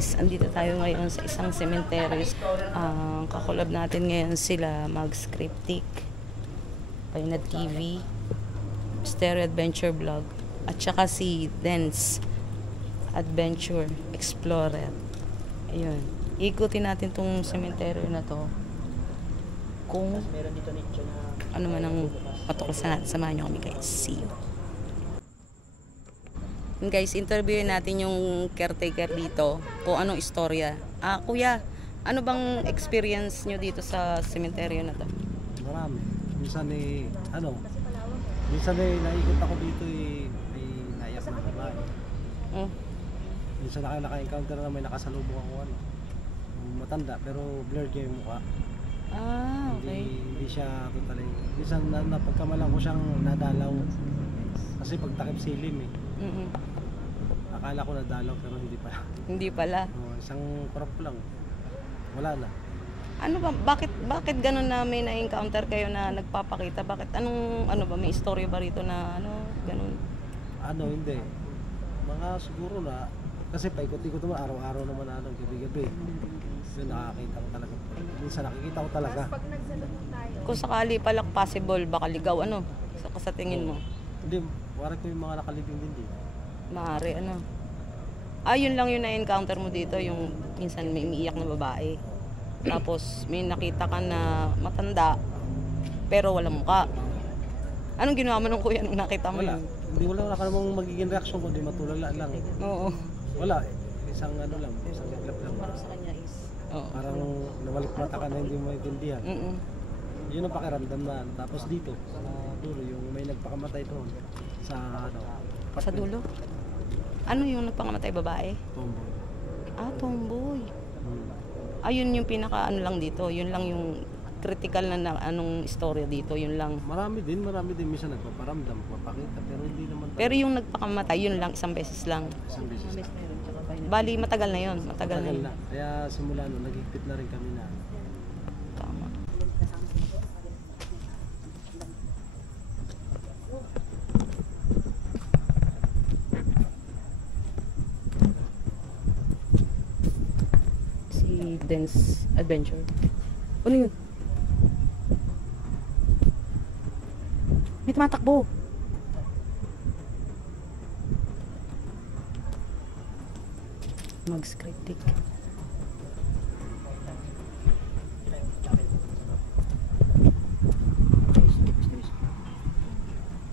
guys, andito tayo ngayon sa isang cemetery. Kakulab natin ngayon sila Mags Cryptic, Painad TV, Stereo Adventure Vlog, at saka si Dance Adventure Explorer. Ayun, ikutin natin tong cemetery na to kung ano man ang patuklasan natin. Samahan nyo kami guys. See you. Guys, interviewin natin yung caretaker dito kung anong istorya. Kuya, ano bang experience nyo dito sa cemetery na to? Marami. Minsan naikot ako dito may naiyak na babae. Minsan naka-encounter na may nakasalubong ako matanda pero blurred niya yung mukha. Okay. Hindi siya totally. Minsan napagkamalan ko siyang nadalaw kasi pagtakip silim Akala ko nadalaw pero hindi pala. Hindi pala. Isang crop lang. Wala na. Ano ba, bakit ganun na may na-encounter kayo na nagpapakita? Bakit may istorya ba rito na ganun? Hindi. Mga siguro na kasi paikot-ikot naman araw-araw naman gabi-gabi. So nakakita ko talaga. Minsan nakikita ko talaga. Kung sakali pala possible baka ligaw sa tingin mo? Hindi, wala ko yung mga nakalibing din dito. Maaari yun lang yung na-encounter mo dito, yung minsan may umiiyak na babae. Tapos may nakita ka na matanda pero walang muka. Anong ginawa mo nung kuya nung nakita mo? Wala ka namang magiging reaction kundi matulala lang. Oo. Wala, isang iglap lang. Para sa kanya is parang nawalik mata ka na hindi mo maintindihan. Yun ang pakiramdam na. Tapos dito sa dulo yung may nagpakamatay doon sa dulo? Ano yung nagpangamatay, babae? Tomboy. Tomboy. Yun yung pinaka lang dito. Yun lang yung critical na anong istorya dito. Yun lang. Marami din. Minsan nagpaparamdam, papakita. Pero hindi naman. Pero yung nagpakamatay, yun lang, isang beses lang. Isang beses lang. Bali, matagal na yun. Matagal na yun. Kaya simula nun, nagigpit na rin kami na. Tama. Dance Adventure. Ano yun? May tumatakbo. Mags Cryptic.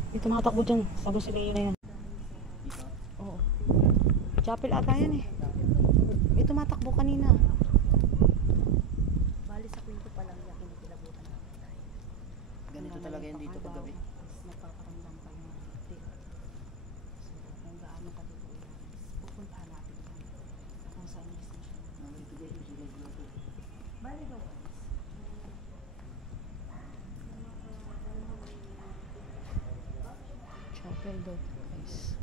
May tumatakbo dyan. Sabi si Leo na yan. Oo. Chapel ata yan May tumatakbo kanina. Sa kwento pa lang yung kinikilabutan natin tayo. Ganito talaga yan dito paggabi. Nagpaparamdam pa yung hati. So, kung gaano ka dito pupuntahan natin yan. Kung saan yung station. Bali daw chapel daw guys.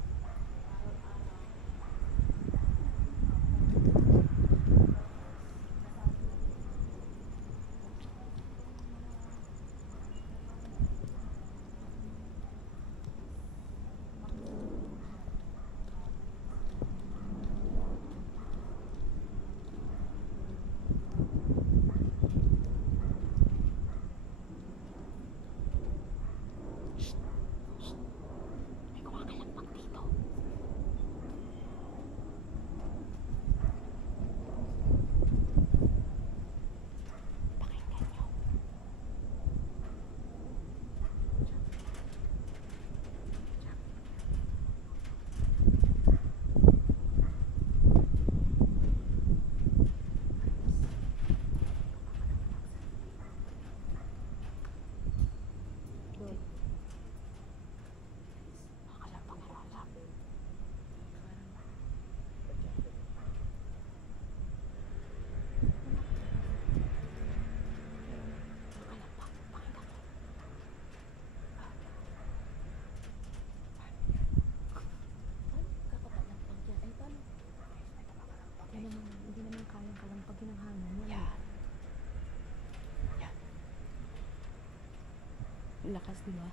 Lakas, di ba?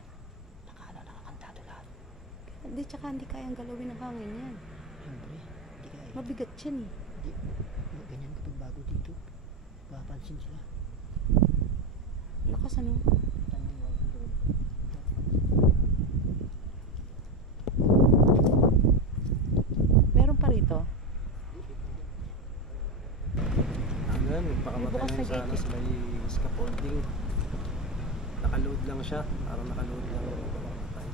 Nakakantado lahat. Hindi, tsaka hindi kayang galawin ng hangin yan. Siyempre, hindi kaya. Mabigat yan Ganyan kapag bago dito. Papansin sila. Lakas ano? Tanong mo ang doon. Meron pa rito. Ano yan, nagpakamatay Bukas na na yun sa, gate, sa may scaffolding. Nakaload lang siya. Parang nakaload lang yung pakamatay.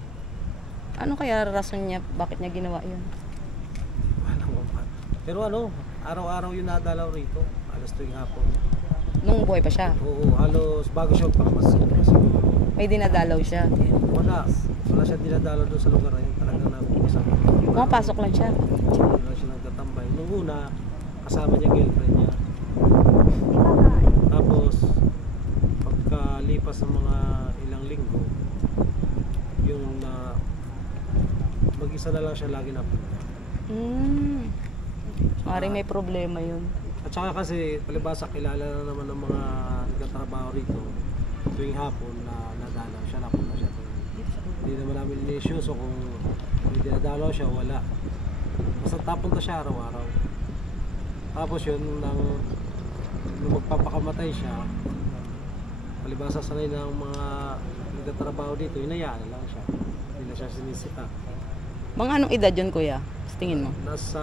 Ano kaya rason niya? Bakit niya ginawa yun? Walang upat. Pero ano, araw-araw yung nadalaw rito. Alas tuwing hapon. Nung buhay pa siya. Oo, halos bago siya magpakamatay. Siguro. May dinadalaw siya. Wala. Wala siya dinadalaw doon sa lugar na yun. Talagang nagpapasama. Pumapasok lang siya. Wala siya nagtatambay. Nung una, kasama niya girlfriend niya. Tapos, pagkalipas ng mga ilang linggo, yung mag-isa na lang siya lagi napunta. Maring may problema yun. At saka kasi, palibasa, kilala na naman ng mga nagtatrabaho rito. Tuwing hapon na nadalaw siya, napunta siya. Hindi naman namin in-issue, so kung hindi dinadalaw siya, wala. Basta tapunta siya araw-araw. Tapos yun, nung magpapakamatay siya, palibasa sanay ng mga nagtatrabaho dito, hinayaan na lang siya. Hindi na siya sinisita. Mga anong edad yun, kuya? Sa tingin mo? Nasa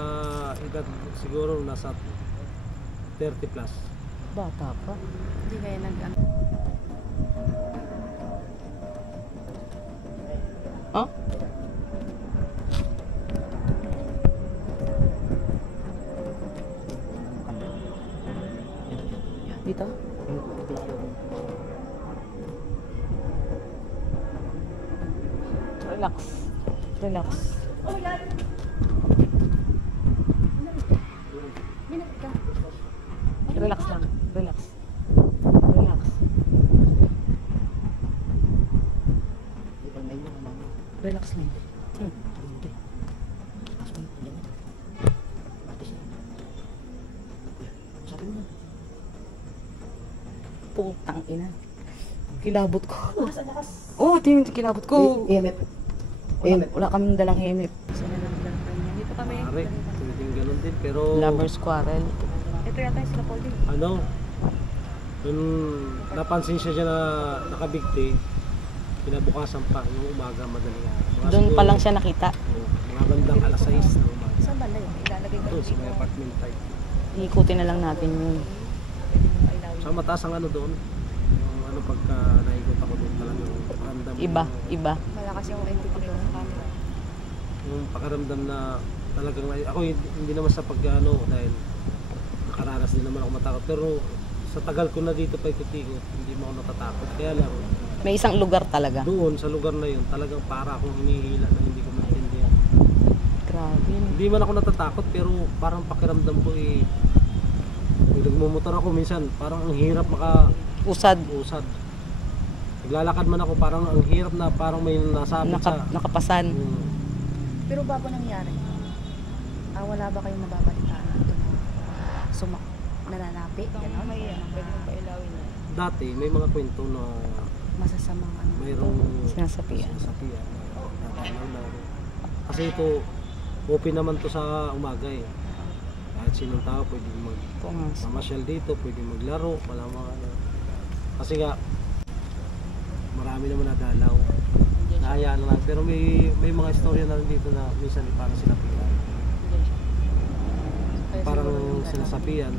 edad siguro nasa 30 plus. Bata pa. Hindi kaya nag-ano. Oh? Dito? Relax. Relax. Relax lang. Relax. Relax. Relax lang. Putang ina. Kilabot ko. Oh, tingin kilabot ko. EMF. Wala kaming dalang EMF. Dito kami. Pare, pwedeng ganun din. Pero Lovers quarrel. Ito yata yung sila Polly. ano, yung napansin siya dyan na nakabigti, kinabukasan pa, yung umaga madaling araw. Mga Doon siguro, pa lang siya nakita. mga bandang alas 6 ng umaga. Saan ba na yun? Ilalagay ko Doon sa may apartment type. Ikutin na lang natin yun. Sa mataas ang ano doon, yung ano pagka naikot ako doon talagang pakiramdam. Iba, iba. Malakas yung entity doon. Yung pakiramdam na talagang, ako hindi naman sa pag-ano dahil nakaranas din naman ako matakot. Pero sa tagal ko na dito pa ikot-ikot, hindi mo ako natatakot. Kaya lang, May isang lugar talaga. doon sa lugar na yun, talagang para akong hinihila na hindi ko maintindihan. Grabe. Hindi man ako natatakot pero parang pakiramdam ko pag nagmumotor ako minsan parang ang hirap Usad. makausad. Naglalakad man ako parang ang hirap na parang may nasabit sa... Nakapasan. Pero bago nangyari, wala ba kayong nababalitaan dito na nananapi? Gano'n? May Dati may mga kwento na masasamang ano. mayroong Sinasapian. sinasapian. Kasi ito open naman to sa umaga eh. Kahit sinong tao pwede Pumas. mamasyal dito, pwede maglaro, wala mga ano. Kasi nga marami naman nadalaw. Nahayaan lang. Pero may mga istorya na rin dito na minsan parang sinapian. Parang sinasapian.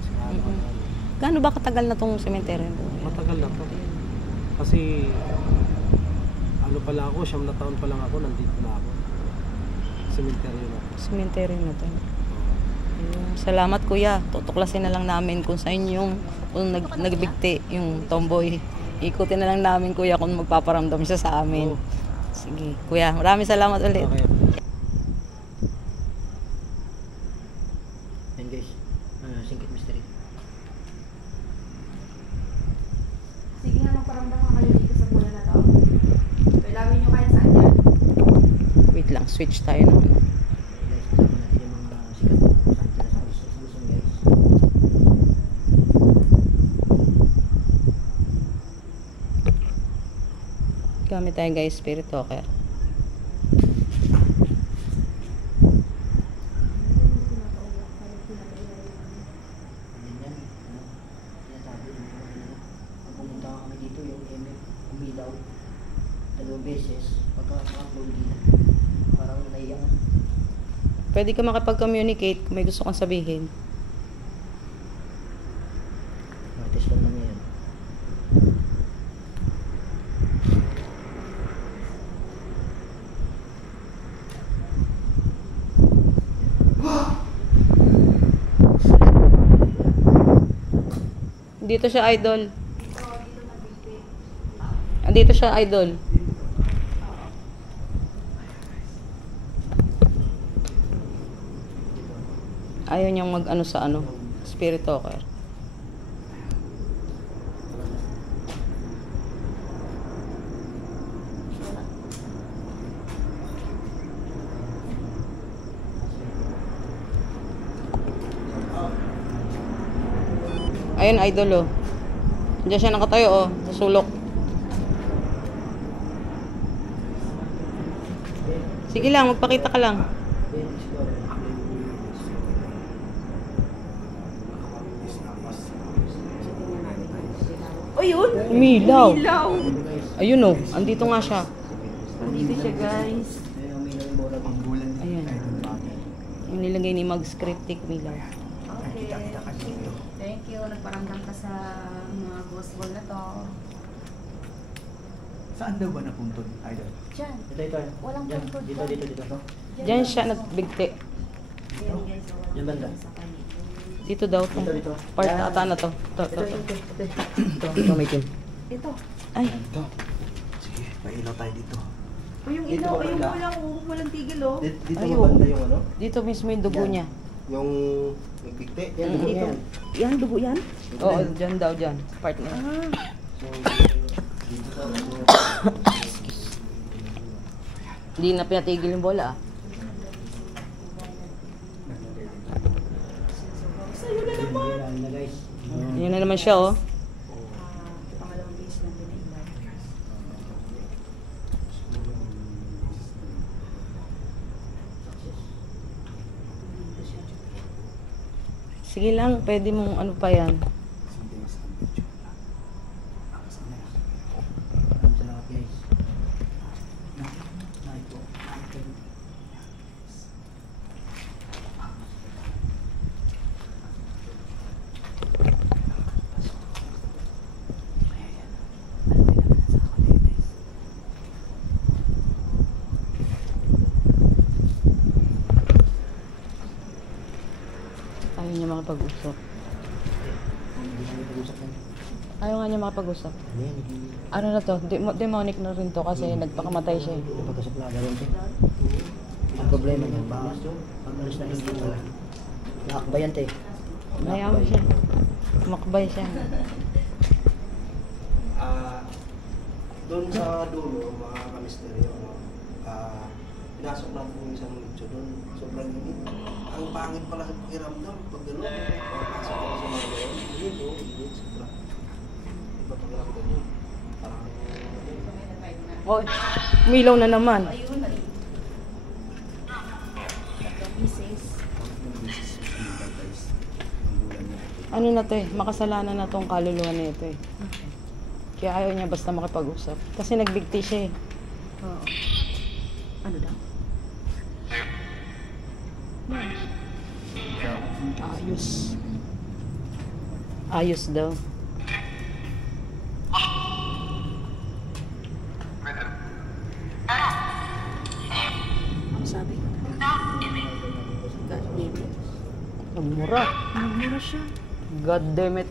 Gaano ba katagal na tong sementeryo? Matagal na to. Kasi ano pala ako, 9 na taon pa lang ako, nandito na ako. Sementeryo na. Sementeryo na to. Ayun. Salamat kuya. Tutuklasin na lang namin kung saan yung kung nagbigti yung tomboy. Ikutin na lang namin kuya kung magpaparamdam siya sa amin. Oo. Sige. Kuya, maraming salamat ulit. Okay. Yan guys. Singkit mystery. Sige nga, magparamdam ka kayo dito sa bulan na to. Ilawin nyo kaya saan yan? Wait lang, switch tayo na. Guys, kasama natin yung mga sikat na santila sa Luzon guys. Gamit tayo guys, spirit talker. dalawang beses, pagka-upload din. Parang naiyak. Pwede ka makapag-communicate kung may gusto kang sabihin. Test lang naman yan. Dito siya, idol. Dito siya, idol. Ayaw niyang mag-ano sa ano, spirit talker. Ayun, idol, oh. Diyan siya nakatayo, oh. Sa sulok. Sige lang, magpakita ka lang. O yun! Umilaw. Ilaw! Ayun, oh. Andito nga siya. Nandito siya, guys. Ayan. Yung nilagay ni Mag Scriptic, umilaw. Okay. Thank you. Nagparamdam ka sa mga ghost ball na to. Saan daw ba napuntod, idol? Diyan. Ito. Walang Yan, puntod dito, ba? dito. Diyan siya nagbigti. Ayan, guys. So, Yung banda. sa kanya. Dito daw. Dito. Part ata na to. Ito, may tin. Ito. Ay, Ito. Sige, pailaw tayo dito. O yung Dito ilaw, ba yung banda? walang tigil, oh. Dito Ayun. ba banda yung ano? dito mismo yung dugo Yan. niya. Yung nagpikti? Yan, Mm, dito. dito. Yan, dugo yan? Oo, dyan daw, dyan. Sa part niya. So, dito daw. Hindi na pinatigil yung bola, ah. Yan na guys. Yan na naman siya, oh. Pangalawang beses lang din na ilaw. Dito siya. Sige lang, pwede mong ano pa yan. Maraming salamat guys. Ayaw niya makapag-usap. Hindi kami pag-usap yan. Ayaw nga niya makapag-usap. Ano yan? Ano na to? Demonic na rin to kasi nagpakamatay siya, eh. Napagkasap na gawin siya. Ang problema niyan, pag alis na dito, nakakbayan tayo. Ayaw siya. Makbay siya. Doon sa dulo, mga kamisteryo, pinasok natin yung isang nicho doon. Sobrang init. Ang pangit pala sa pakiramdam. Pag gano'n, pasok ako sa mga doon. Init, oh, init. Sobrang. Iba pakiramdam yun. Parang, Oh, umilaw na naman. Ayun, ay. Tatlong beses. Ano na to, eh? Makasalanan na tong kaluluwa na ito, eh. Kaya ayaw niya basta makipag-usap. Kasi nagbigti siya, eh. Oo. Ano daw? Ayos. Ayos daw. Ano sabi? God damn it. Nagmura. Nagmura siya. God damn it.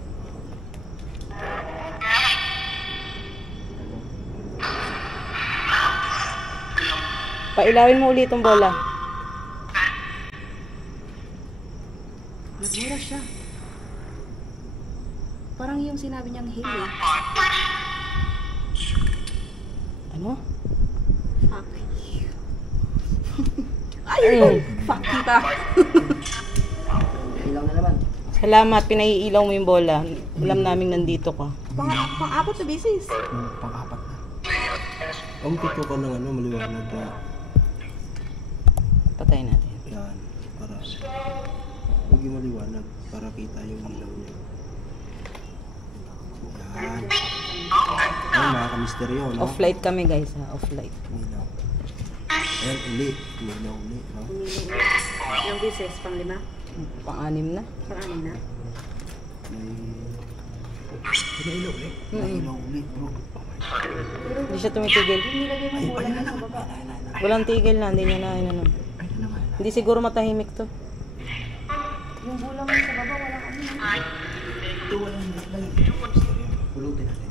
Pailawin mo ulit itong bola. Nagmura siya. Parang yung sinabi niyang hey, eh. Ano? Fuck you. Ay! Fuck kita. Ilang na naman. Salamat, pinaiilaw mo yung bola. Alam naming nandito ka. Pang-apat na beses. pang-apat na. Ang pito ka ng ano, maliwanag na. Patayin natin. Yan, para huwag yung maliwanag para kita yung ilaw niya. Yan. Ayun mga kamisteryo, no? Off-light kami guys ha, off-light. Umilaw. Ayan, uli. Umilaw uli, no? Ilang beses? Pang-5? Pang-anim na. Pang-6 na? Pinailaw uli. Pinailaw uli, bro. Hindi siya tumitigil. Nilagay mo bola na sa baba. Walang tigil na, hindi niya na ano. Hindi siguro matahimik to. Yung bola mo sa baba, walang ano. Ito walang kamisteryo. Pulutin natin.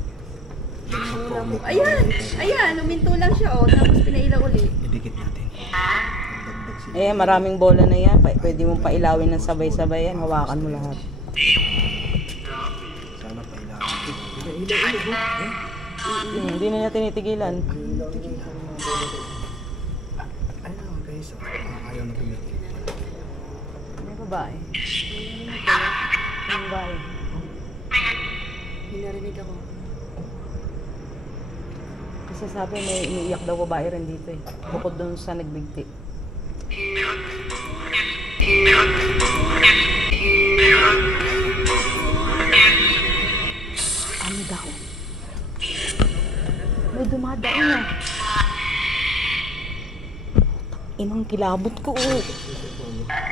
Bola mo. Ayan! Ayan! Luminto lang siya oh. Tapos pinailaw uli. Idikit natin. Dagdag sila. Eh, maraming bola na yan. Pwede mong pailawin ng sabay-sabay yan. Hawakan mo lahat. Sana pa ilawan. Pinailaw uli, bro. Hindi na niya tinitigilan. Pinailaw uli. Ayun guys, ayaw na tumigil. May babae. May babae. May narinig ako. Kasi sabi may umiiyak daw babae rin dito eh. Bukod doon sa nagbigti. Ano daw? May dumadaan na. Inang kilabot ko oh.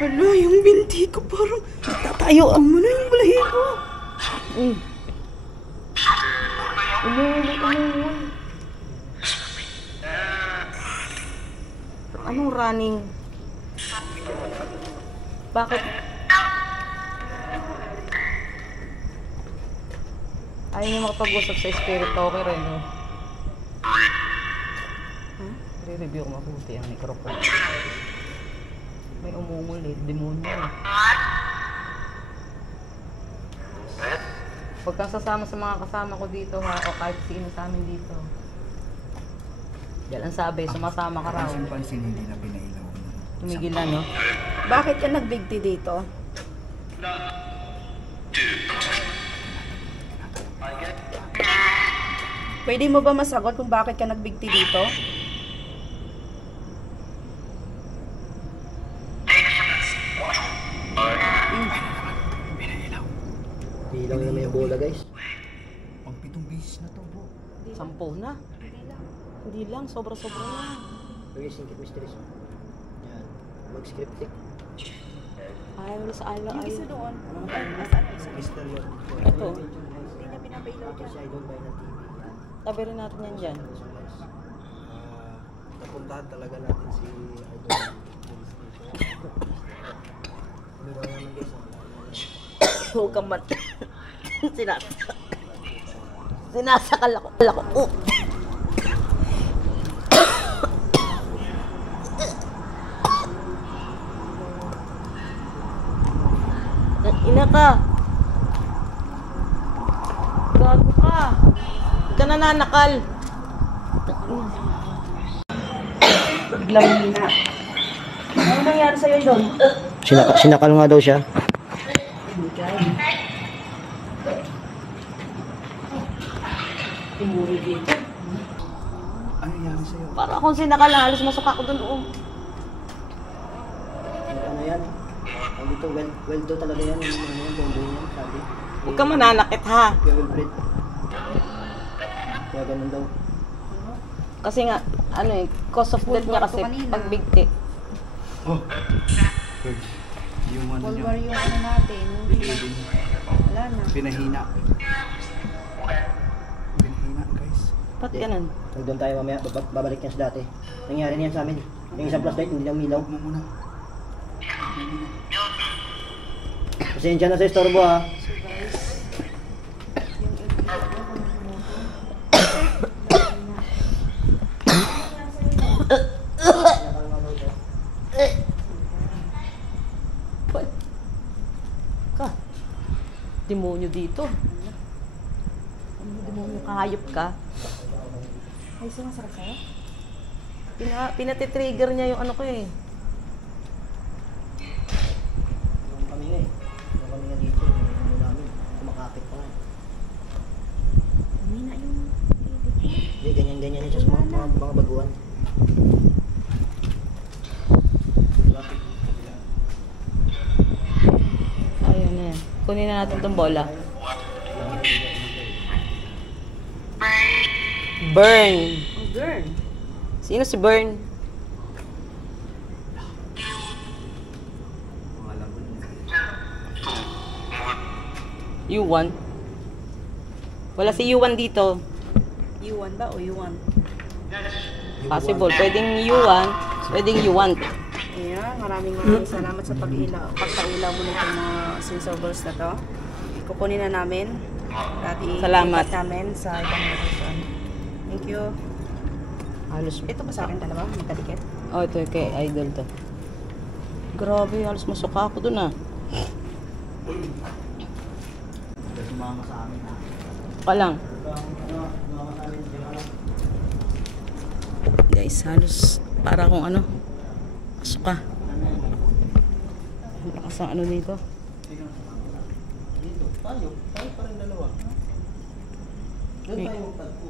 Hala, yung binti ko parang tatayo mo na yung balahi ko. Umuwi. Anong running? Bakit? Ayaw niya makapag-usap sa spirit talker eh, no? Re-review ko mabuti ang microphone. May umungul eh, demonyo. Huwag kang sasama sa mga kasama ko dito ha, o kahit sino sa amin dito. Yan ang sabi, sumasama ka raw. Pansin hindi na pinailaw. Tumigil na, no? Bakit ka nagbigti dito? Pwede mo ba masagot kung bakit ka nagbigti dito? Ilaw na may bola guys. Pang 7 beses na to, bro. 10 na. Hindi lang, sobra-sobra na. Lagay singkit mysteries. Yan. Mag-script tick. Ay, wala sa ala. Yung Ay, isa doon. Ay, nasaan isa? Misteryo. ito. Hindi niya pinapailaw Tapos dyan. si Idol by ng TV. Yan. Tabi rin natin yan dyan. So guys. Napuntahan talaga natin si Idol. Ano ba naman guys? Huwag kang man. Sinasakal ako. Oh. Ina ka. Gago ka. Huwag ka nananakal. Biglang hina. Ano nangyari sa'yo doon? Sinakal nga daw siya. Timuri dito. Ano nangyari sa'yo? Para akong sinakal na halos masuka ko doon. Oh. Ano yan? Ang dito, well daw talaga yan. Yung ano yan, bombo yan, sabi. Huwag ka mananakit ha. Kaya well bred. Kaya ganun daw. Kasi nga, ano eh, cause of death niya kasi pagbigti. Oh! Yung ano Bulbar niya. yung ano natin. Wala na. Pinahina. Pinahina guys. Ba't ganun? Huwag doon tayo mamaya, babalik niya sa dati. Nangyari niyan sa amin. Yung isang flashlight, hindi na umilaw. Huwag mo muna. Pasensya na sa istorbo ha. Ka. Demonyo dito. Ano demonyo, kahayop ka? Ay, sumasakit sa'yo? Pinatitrigger niya yung ano ko eh. Yung kami nga eh. Yung kami nga dito. Yung namin. Kumakapit pa nga eh. Humina yung Hindi, ganyan-ganyan yun sa mga baguhan. Ayun na yan. Kunin na natin tong bola. Burn. Oh, girl. Sino si Burn? Yuan. Wala si Yuan dito. Yuan ba o Yuan? Possible. Pwedeng Yuan, pwedeng Yuan. Ayan, maraming salamat sa pagpailaw mo nitong mga sensorables na to. Kukunin na namin. At Salamat. i-ipat namin sa ibang location. Thank you. Halos, Ito ba sa akin dalawa? May kadikit? oh, ito kay Idol to. Grabe, halos masuka ako dun ah. Sumama sa amin na. Pa lang. Guys, halos para kung ano, masuka. Lakas ang ano dito. Dito, tayo pa rin dalawa. Doon tayo tagpo.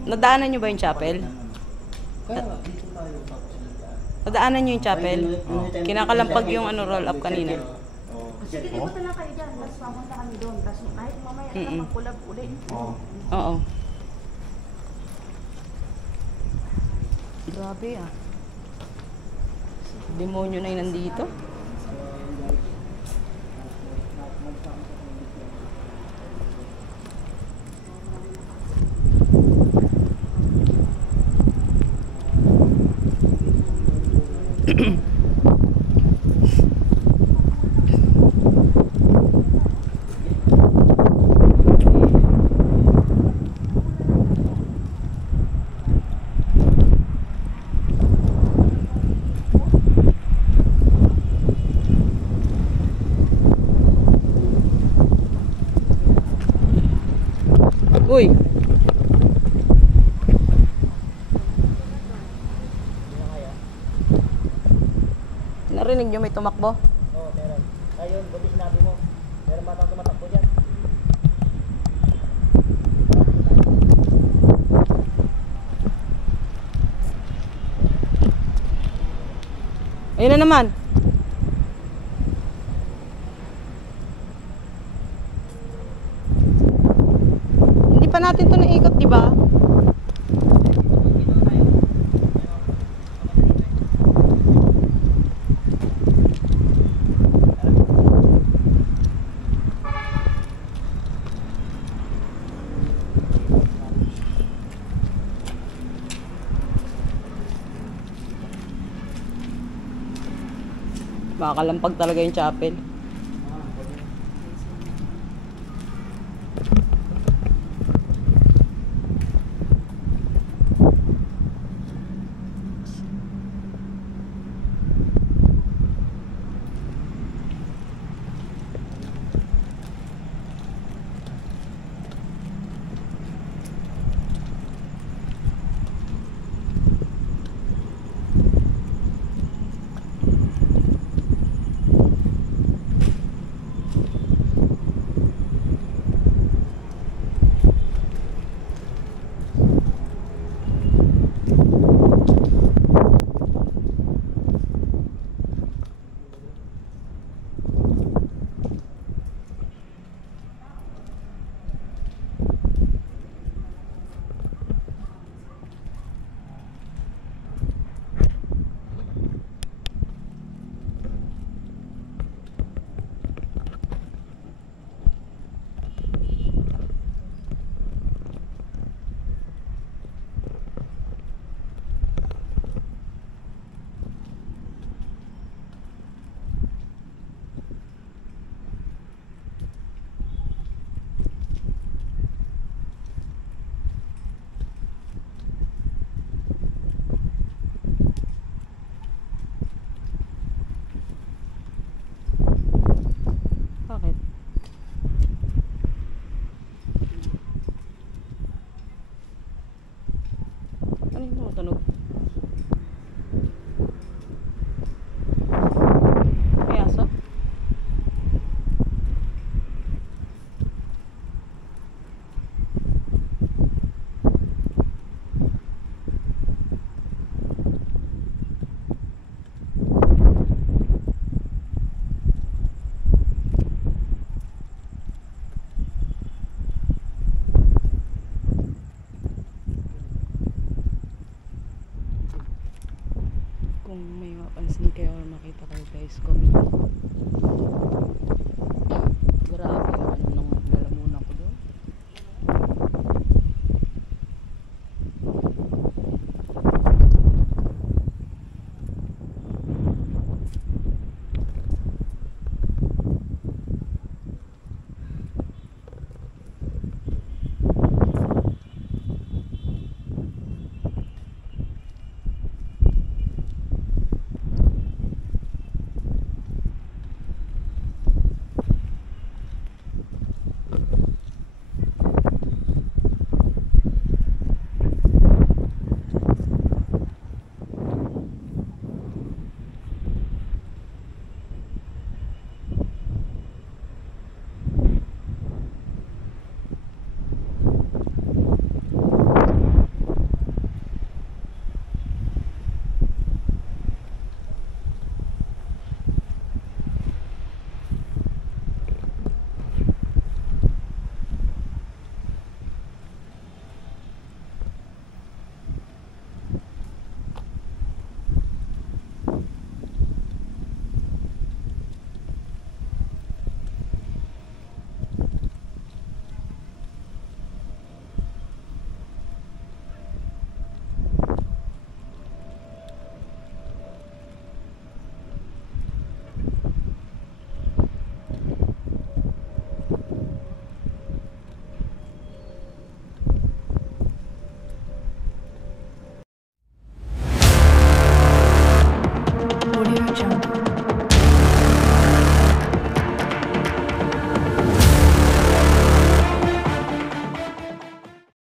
Nadaanan nyo ba yung chapel? Kaya nga, dito tayo tapos nagdaan. Nadaanan nyo yung chapel? Kinakalampag yung ano, roll up kanina. Sige, ikot na lang kayo dyan. Tapos mamunta kami doon. Tapos kahit mamaya na mag-collab ulit. Oo. Grabe ah. Demonyo na yung nandito. Uy! Narinig nyo may tumakbo? Oo, meron. Ayun, buti sinabi mo. Meron ba tayong tumatakbo dyan? Ayun na naman. Hindi pa natin to naikot, di ba? Makakalampag talaga yung chapel. nakakita kayo guys, comment